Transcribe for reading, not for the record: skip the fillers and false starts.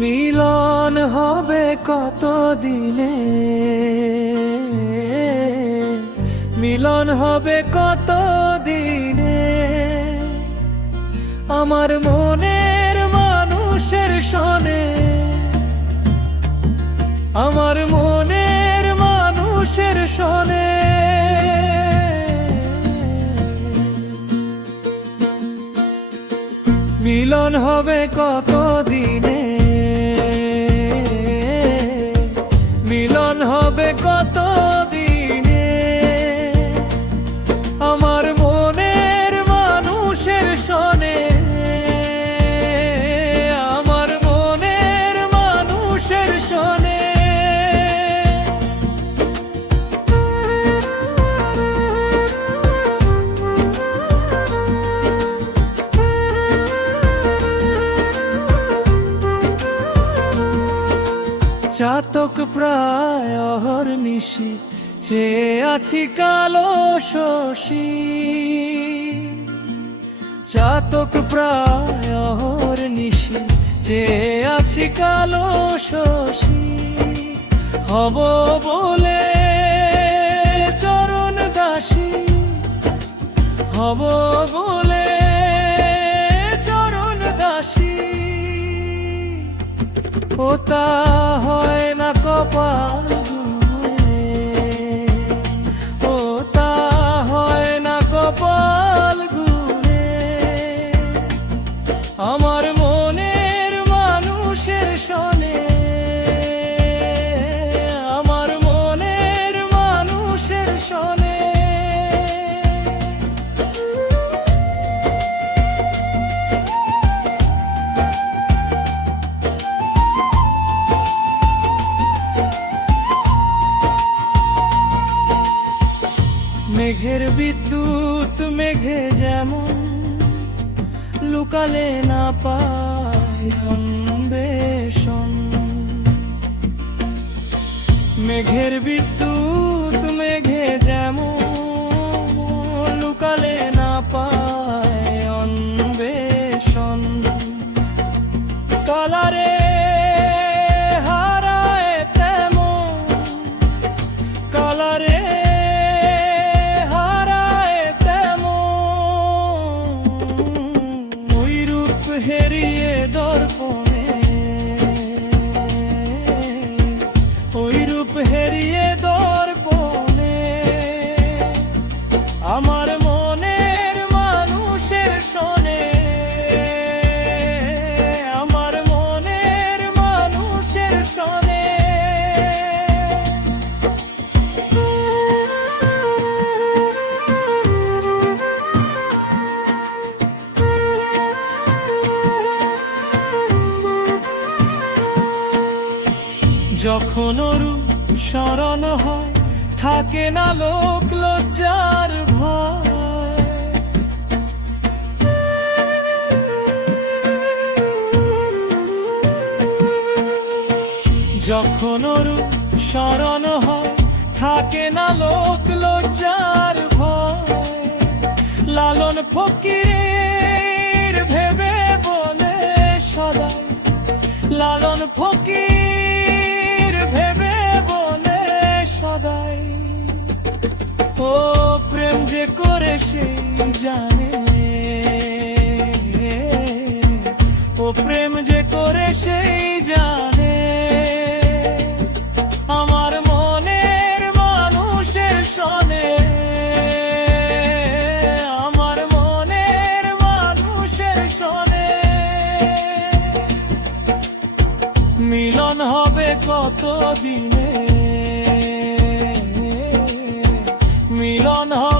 মিলন হবে কত দিনে, মিলন হবে কত দিনে, আমার মনের মানুষের সনে, আমার মনের মানুষের সনে। মিলন হবে কত দিনে, মিলন হবে কত দিনে, আমার মনের মানুষের সনে, আমার মনের মানুষের সনে। চাতক প্রায় অহর্নিশি চেয়ে আছি কালো শশী, চাতক প্রায় অহর্নিশি চেয়ে আছি কালো শশী, হব বলে চরণ দাসী, হব বলে চরণ দাসী, ও তা হয় না কপাল গুনে, ও তা হয় না কপাল গুনে, আমার মনের মানুষের সনে, আমার মনের মানুষের সনে। মেঘের বিদ্যুৎ মেঘে যেমন লুকালে না পায় অন্বেষণ, মেঘের বিদ্যুৎ মেঘে যেমন লুকালে না পায় অন্বেষণ, কালারে হারায় তেমন, কালারে হেরিয়ে দর্পণে, ওই রূপ হেরিয়ে দর্পণে, আমার মনের মানুষের সনে, আমার মনের মানুষের সনে। যখন রূপ স্মরণ হয় থাকে না লোক লজ্জার ভয়, যখন রূপ স্মরণ হয় থাকে না লোক লজ্জার ভয়, লালন ফকির ভেবে বলে সদাই, লালন ফকির ভেবে বলে সদাই, ও প্রেম যে করে সেই জানে, ও প্রেম যে করে সেই জানে, আমার মনের মানুষের সনে, আমার মনের মানুষের সনে। মিলন হবে কত দিনে, মিলন হবে